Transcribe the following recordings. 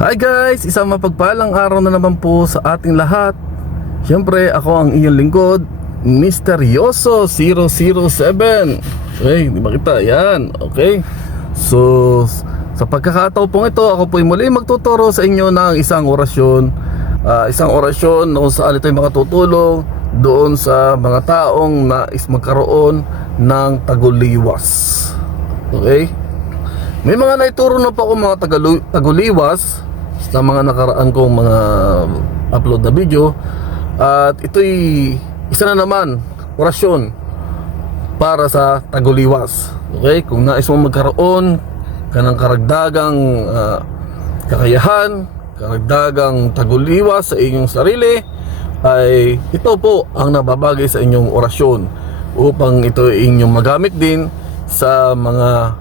Hi guys! Isang mapagpalang araw na naman po sa ating lahat. Siyempre, ako ang iyong lingkod, Misteryoso 007. Okay, di ba kita? Yan, okay. So, sa pagkakataon pong ito, ako po'y muli magtuturo sa inyo ng isang orasyon. Ah, isang orasyon na kung saan ito'y makatutulong doon sa mga taong nais magkaroon ng taguliwas. Okay? May mga naituro na po ako mga tagalu- taguliwas sa mga nakaraan kong mga upload na video at ito'y isa na naman orasyon para sa taguliwas. Okay? Kung nais mo magkaroon ka ng karagdagang ah, kakayahan, karagdagang taguliwas sa inyong sarili, ay ito po ang nababagay sa inyong orasyon upang ito inyong magamit din sa mga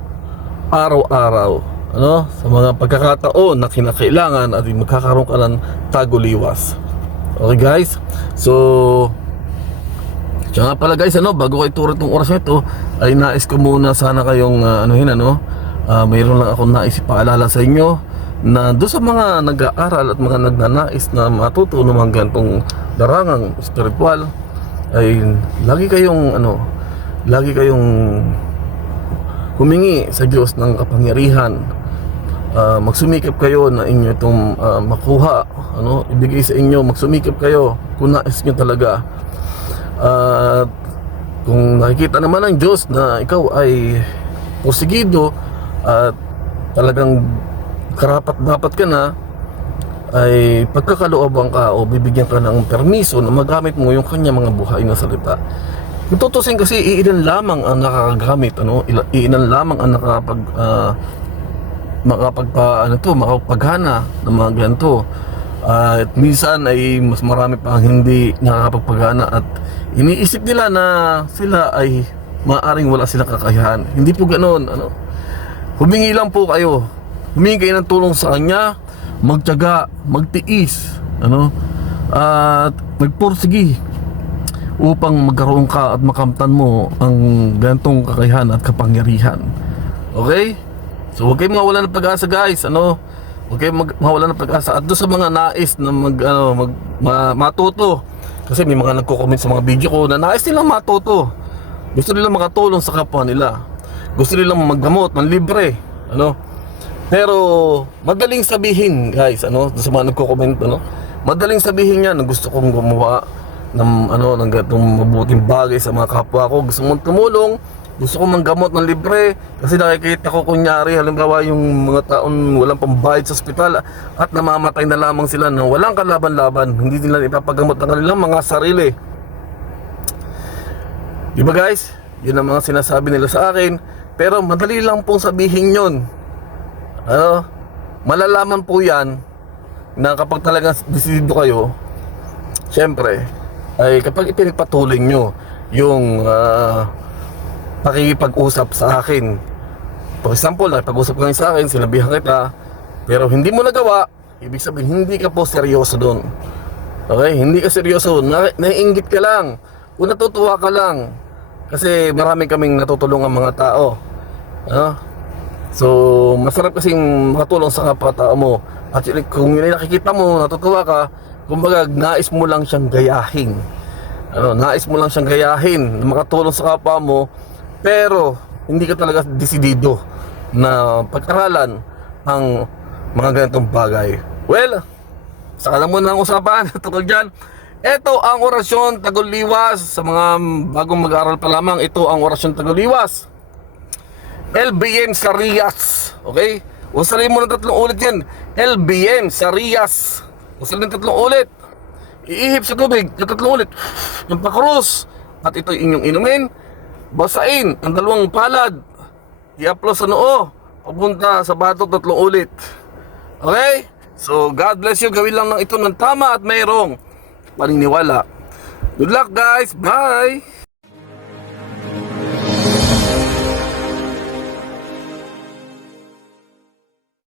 araw-araw ano? Sa mga pagkakataon na kinakailangan at magkakaroon ka ng taguliwas okay guys? So siya nga pala guys ano? Bago ko ituro itong oras na ito ay nais ko muna sana kayong uh, anuhin ano? Ah, mayroon lang akong nais ipaalala sa inyo na doon sa mga nag-aaral at mga nagnanais na matuto ng mga ganitong darangang spiritual ay lagi kayong ano lagi kayong humingi sa Diyos ng kapangyarihan Ah, magsumikap kayo na inyo itong ah, makuha. Ano? Ibigay sa inyo magsumikap kayo kung nais nyo talaga. At kung nakikita naman ng Diyos na ikaw ay porsigido at talagang karapat dapat ka na ay pagkakalooban ka o bibigyan ka ng permiso na magamit mo yung kanya mga buhay na salita. Tutusin kasi iilan lamang ang nakakagamit ano, ila- iilan lamang ang nakapag ah, makapagpa ano to, makapaghana ng mga ganito. at minsan ay mas marami pa hindi nakakapagpagana at iniisip nila na sila ay maaring wala silang kakayahan. Hindi po ganoon, ano. Humingi lang po kayo. Humingi kayo ng tulong sa kanya, magtiyaga, magtiis, ano? At magpursigi upang magkaroon ka at makamtan mo ang gantong kakayahan at kapangyarihan. Okay? So huwag kayong mawala ng pag-asa guys, ano? Huwag kayong mag- mawala ng pag-asa at doon sa mga nais na mag ano, mag ma- matuto. Kasi may mga nagko-comment sa mga video ko na nais nilang matuto. Gusto nilang makatulong sa kapwa nila. Gusto nilang maggamot ng libre, ano? Pero madaling sabihin, guys, ano, sa mga nagko-comment, ano? Madaling sabihin yan gusto kong gumawa ng ano ng gatong mabuting bagay sa mga kapwa ko. Gusto mong tumulong, gusto kong manggamot ng libre kasi nakikita ko kunyari halimbawa yung mga taon walang pambayad sa ospital at namamatay na lamang sila na walang kalaban-laban. Hindi nila ipapagamot ang kanilang mga sarili. Di ba guys? Yun ang mga sinasabi nila sa akin. Pero madali lang pong sabihin yun. Ano? Malalaman po yan na kapag talagang desidido kayo, syempre, ay kapag ipinagpatuloy nyo yung ah, pakikipag-usap sa akin. For example, nakipag-usap kayo sa akin, sinabihan kita, pero hindi mo nagawa, ibig sabihin hindi ka po seryoso doon. Okay? Hindi ka seryoso. Na, naiingit ka lang. O natutuwa ka lang. Kasi marami kaming natutulungan mga tao. Ano? So, masarap kasing makatulong sa kapwa-tao mo. At kung yun ay nakikita mo, natutuwa ka, kumbaga, nais mo lang siyang gayahin. Ano, nais mo lang siyang gayahin, na makatulong sa kapwa mo, pero hindi ka talaga desidido na pag-aralan ang mga ganitong bagay. Well, Saka na muna ang usapan tungkol dyan. Ito ang orasyon taguliwas sa mga bagong mag-aaral pa lamang. Ito ang orasyon taguliwas. LBM Sarias. Okay? Usalin mo ng tatlong ulit yan. LBM Sarias. Usalin ng tatlong ulit. Iihip sa tubig ng tatlong ulit. Yung pakrus. At ito inyong inumin. Basain ang dalawang palad. I-upload sa noo. Papunta sa batok tatlong ulit. Okay? So, God bless you. Gawin lang ng ito ng tama at mayroong paniniwala. Good luck guys. Bye!